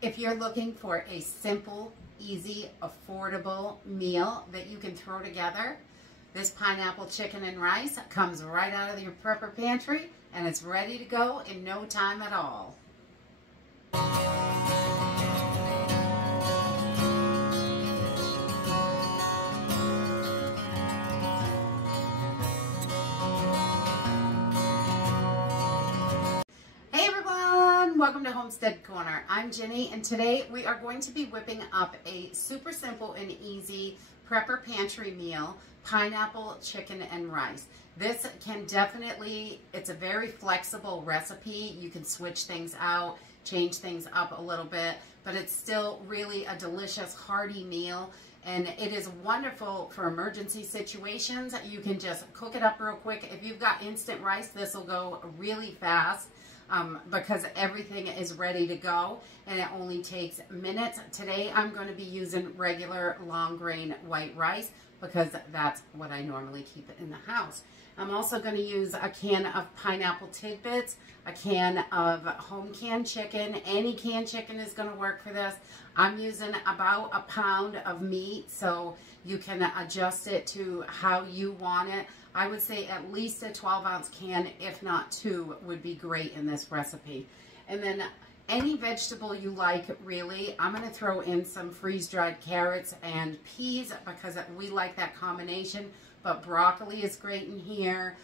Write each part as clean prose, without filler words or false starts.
If you're looking for a simple, easy, affordable meal that you can throw together, this pineapple chicken and rice comes right out of your prepper pantry and it's ready to go in no time at all. Welcome to Homestead Corner. I'm Jenny, and today we are going to be whipping up a super simple and easy prepper pantry meal, pineapple chicken and rice. This can definitely, it's a very flexible recipe. You can switch things out, change things up a little bit, but it's still really a delicious, hearty meal. And it is wonderful for emergency situations. You can just cook it up real quick. If you've got instant rice, this will go really fast. Because everything is ready to go and it only takes minutes. Today I'm going to be using regular long grain white rice because that's what I normally keep in the house. I'm also going to use a can of pineapple tidbits, a can of home canned chicken. Any canned chicken is going to work for this. I'm using about a pound of meat, so you can adjust it to how you want it. I would say at least a 12-ounce can, if not two, would be great in this recipe. And then any vegetable you like, really. I'm going to throw in some freeze-dried carrots and peas because we like that combination, but broccoli is great in here.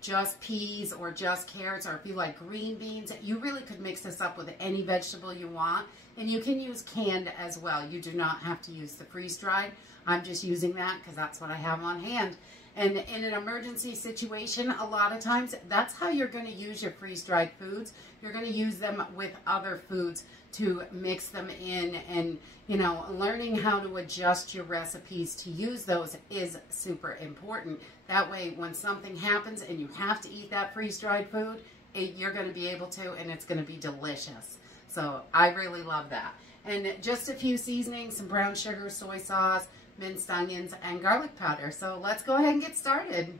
Just peas or just carrots, or if you like green beans, you really could mix this up with any vegetable you want. And you can use canned as well. You do not have to use the freeze-dried. I'm just using that because that's what I have on hand. And in an emergency situation, a lot of times, that's how you're going to use your freeze-dried foods. You're going to use them with other foods to mix them in. And, you know, learning how to adjust your recipes to use those is super important. That way, when something happens and you have to eat that freeze-dried food, you're going to be able to, and it's going to be delicious. So I really love that. And just a few seasonings, some brown sugar, soy sauce, minced onions, and garlic powder. So let's go ahead and get started.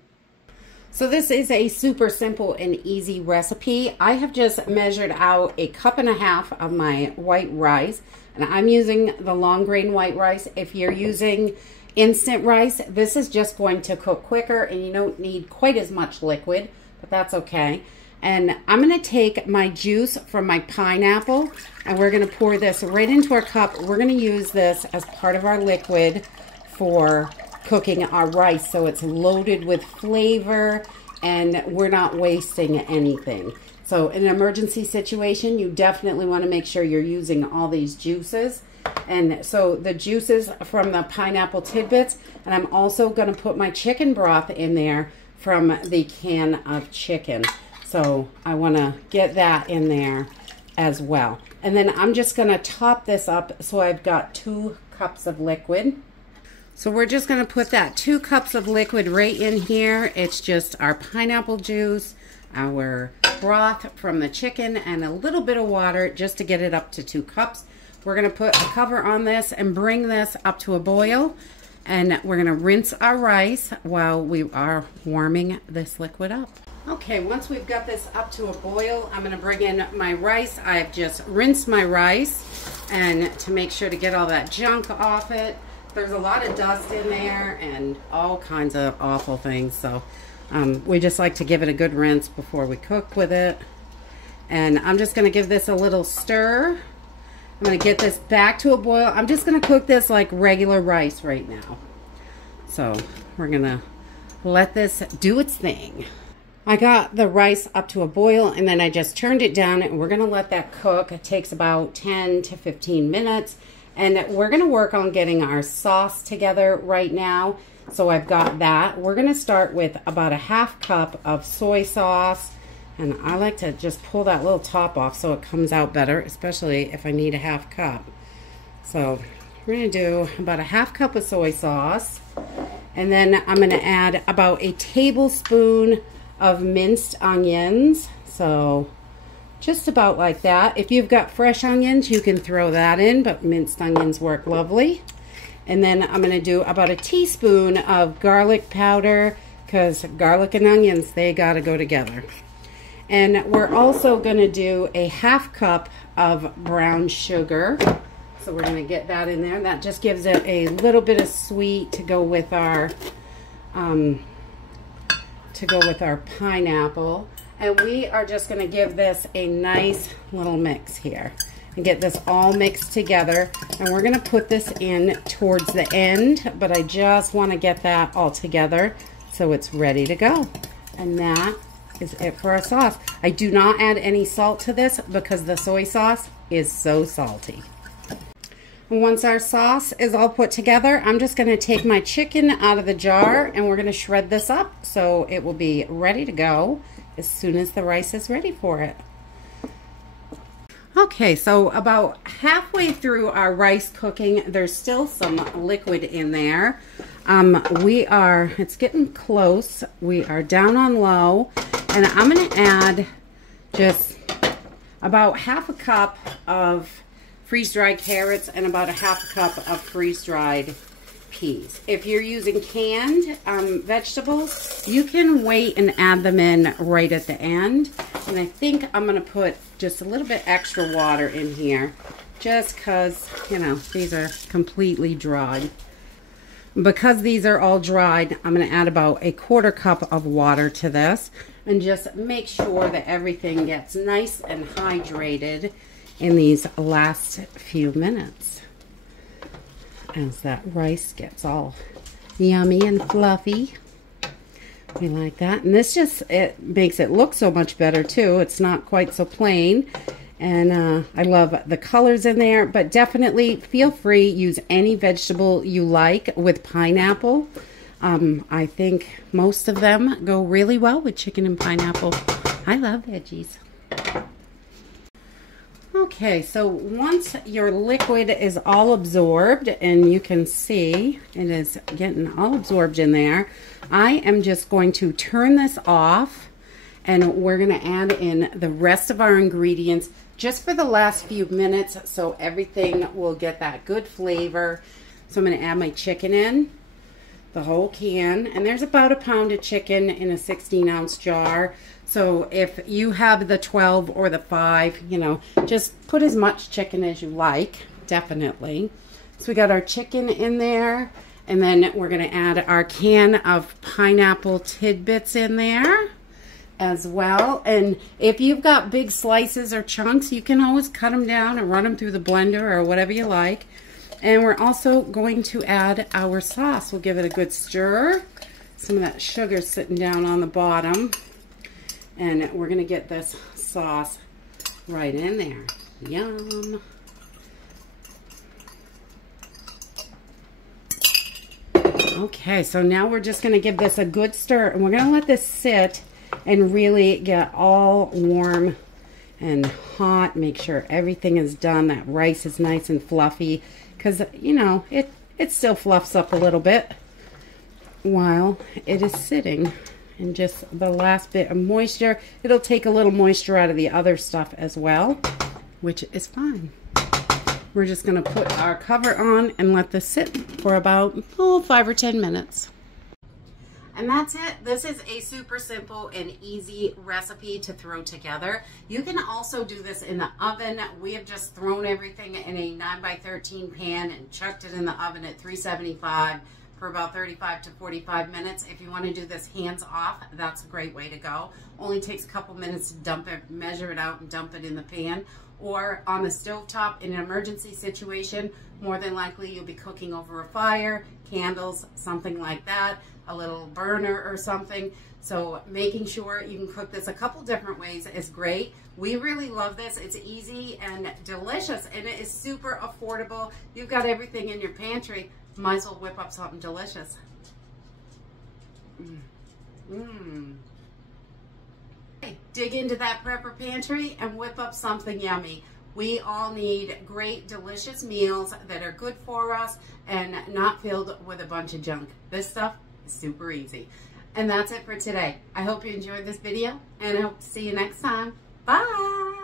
So this is a super simple and easy recipe. I have just measured out 1.5 cups of my white rice, and I'm using the long grain white rice. If you're using instant rice, this is just going to cook quicker and you don't need quite as much liquid, but that's okay. And I'm going to take my juice from my pineapple and we're going to pour this right into our cup. We're going to use this as part of our liquid for cooking our rice, so it's loaded with flavor and we're not wasting anything. So in an emergency situation, you definitely want to make sure you're using all these juices. And so the juices from the pineapple tidbits, and I'm also going to put my chicken broth in there from the can of chicken. So I want to get that in there as well. And then I'm just going to top this up so I've got 2 cups of liquid. So we're just going to put that 2 cups of liquid right in here. It's just our pineapple juice, our broth from the chicken, and a little bit of water just to get it up to 2 cups. We're going to put a cover on this and bring this up to a boil. And we're going to rinse our rice while we are warming this liquid up. Okay, once we've got this up to a boil, I'm going to bring in my rice. I've just rinsed my rice, and to make sure to get all that junk off it. There's a lot of dust in there and all kinds of awful things. So we just like to give it a good rinse before we cook with it. And I'm just going to give this a little stir. I'm going to get this back to a boil. I'm just going to cook this like regular rice right now. So we're going to let this do its thing. I got the rice up to a boil and then I just turned it down, and we're going to let that cook. It takes about 10 to 15 minutes. And we're going to work on getting our sauce together right now. So I've got that. We're going to start with about 1/2 cup of soy sauce. And I like to just pull that little top off so it comes out better, especially if I need 1/2 cup. So we're going to do about 1/2 cup of soy sauce. And then I'm going to add about 1 tablespoon of minced onions. So just about like that. If you've got fresh onions, you can throw that in, but minced onions work lovely. And then I'm going to do about 1 teaspoon of garlic powder, because garlic and onions, they got to go together. And we're also going to do a 1/2 cup of brown sugar. So we're going to get that in there. That just gives it a little bit of sweet to go with our pineapple. And we are just going to give this a nice little mix here and get this all mixed together. And we're going to put this in towards the end, but I just want to get that all together so it's ready to go. And that is it for our sauce. I do not add any salt to this because the soy sauce is so salty. Once our sauce is all put together, I'm just going to take my chicken out of the jar and we're going to shred this up so it will be ready to go as soon as the rice is ready for it. Okay, so about halfway through our rice cooking, there's still some liquid in there. It's getting close. We are down on low, and I'm going to add just about 1/2 cup of freeze-dried carrots and about 1/2 cup of freeze-dried peas. If you're using canned vegetables, you can wait and add them in right at the end. And I think I'm going to put just a little bit extra water in here just because, you know, these are completely dried. Because these are all dried, I'm going to add about 1/4 cup of water to this and just make sure that everything gets nice and hydrated in these last few minutes as that rice gets all yummy and fluffy. We like that. And this just, it makes it look so much better too. It's not quite so plain. And I love the colors in there, but definitely feel free, use any vegetable you like with pineapple. I think most of them go really well with chicken and pineapple. I love veggies. Okay, so once your liquid is all absorbed, and you can see it is getting all absorbed in there, I am just going to turn this off, and we're going to add in the rest of our ingredients just for the last few minutes so everything will get that good flavor. So I'm going to add my chicken in, the whole can, and there's about 1 pound of chicken in a 16-ounce jar. So if you have the 12 or the 5, you know, just put as much chicken as you like, definitely. So we got our chicken in there, and then we're going to add our can of pineapple tidbits in there as well. And if you've got big slices or chunks, you can always cut them down and run them through the blender or whatever you like. And we're also going to add our sauce. We'll give it a good stir. Some of that sugar sitting down on the bottom. And we're going to get this sauce right in there. Yum. Okay, so now we're just going to give this a good stir. And we're going to let this sit and really get all warm and hot. Make sure everything is done. That rice is nice and fluffy. Because, you know, it still fluffs up a little bit while it is sitting. And just the last bit of moisture. It'll take a little moisture out of the other stuff as well, which is fine. We're just going to put our cover on and let this sit for about 5 or 10 minutes. And that's it. This is a super simple and easy recipe to throw together. You can also do this in the oven. We have just thrown everything in a 9x13 pan and chucked it in the oven at 375 for about 35 to 45 minutes. If you want to do this hands off, that's a great way to go. Only takes a couple minutes to dump it, measure it out and dump it in the pan. Or on the stovetop in an emergency situation, more than likely you'll be cooking over a fire, candles, something like that, a little burner or something. So making sure you can cook this a couple different ways is great. We really love this. It's easy and delicious, and it is super affordable. You've got everything in your pantry. Might as well whip up something delicious. Dig into that prepper pantry and whip up something yummy. We all need great, delicious meals that are good for us and not filled with a bunch of junk. This stuff is super easy. And that's it for today. I hope you enjoyed this video, and I hope to see you next time. Bye!